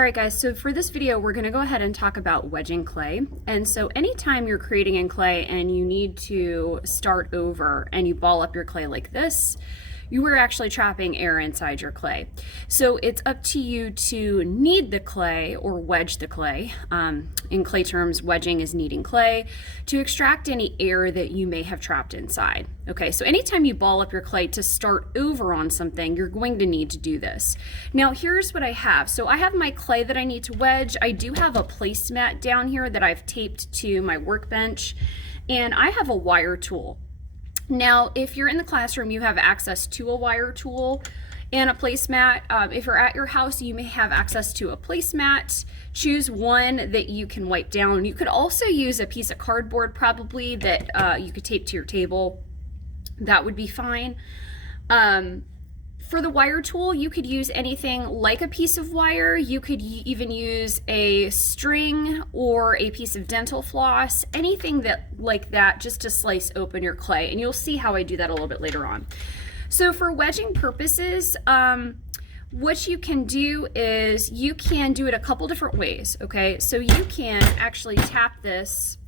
All right, guys, so for this video, we're going to go ahead and talk about wedging clay. And so anytime you're creating in clay and you need to start over and you ball up your clay like this, you are actually trapping air inside your clay. So it's up to you to knead the clay or wedge the clay. In clay terms, wedging is kneading clay to extract any air that you may have trapped inside. Okay, so anytime you ball up your clay to start over on something, you're going to need to do this. Now here's what I have. So I have my clay that I need to wedge. I do have a placemat down here that I've taped to my workbench, and I have a wire tool. Now, if you're in the classroom, you have access to a wire tool and a placemat. If you're at your house, you may have access to a placemat. Choose one that you can wipe down. You could also use a piece of cardboard probably that you could tape to your table. That would be fine. For the wire tool, you could use anything like a piece of wire. You could even use a string or a piece of dental floss, anything like that, just to slice open your clay. And you'll see how I do that a little bit later on. So for wedging purposes, what you can do is you can do it a couple different ways, okay? So you can actually tap this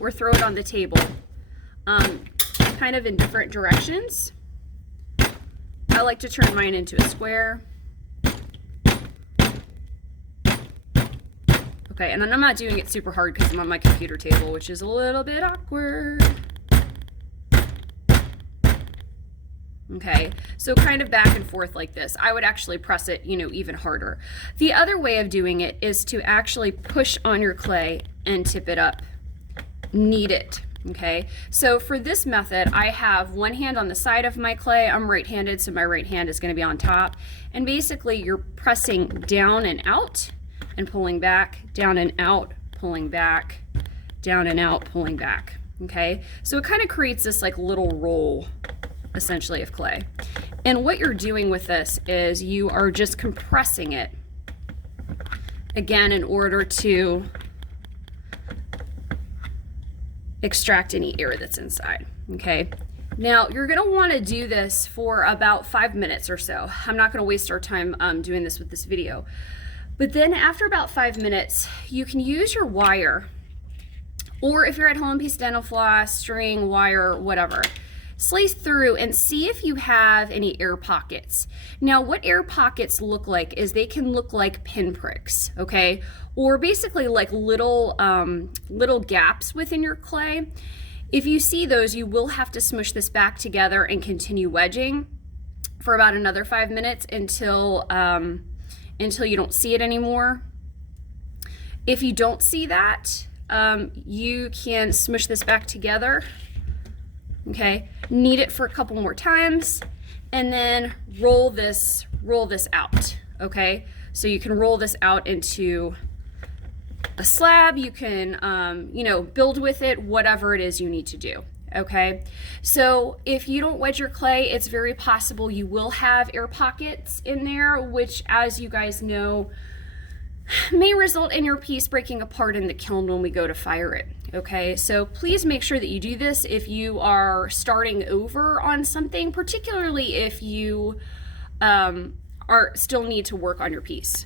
or throw it on the table, kind of in different directions. I like to turn mine into a square. Okay, and then I'm not doing it super hard because I'm on my computer table, which is a little bit awkward. Okay, so kind of back and forth like this. I would actually press it, even harder. The other way of doing it is to actually push on your clay and tip it up. Knead it. Okay, so for this method, I have one hand on the side of my clay. I'm right-handed, so my right hand is going to be on top. And basically, you're pressing down and out and pulling back, down and out, pulling back, down and out, pulling back. Okay, so it kind of creates this like little roll, essentially, of clay. And what you're doing with this is you are just compressing it, again, in order to extract any air that's inside. Okay, now you're going to want to do this for about 5 minutes or so. I'm not going to waste our time doing this with this video, but then after about 5 minutes, you can use your wire, or if you're at home, piece of dental floss, string, wire, whatever. Slice through and see if you have any air pockets. Now, what air pockets look like is they can look like pinpricks, okay? Or basically like little gaps within your clay. If you see those, you will have to smush this back together and continue wedging for about another 5 minutes until you don't see it anymore. If you don't see that, you can smush this back together. Okay, knead it for a couple more times, and then roll this out. Okay, so you can roll this out into a slab. You can, build with it, whatever it is you need to do. Okay, so if you don't wedge your clay, it's very possible you will have air pockets in there, which, as you guys know, may result in your piece breaking apart in the kiln when we go to fire it. Okay, so please make sure that you do this if you are starting over on something, particularly if you still need to work on your piece.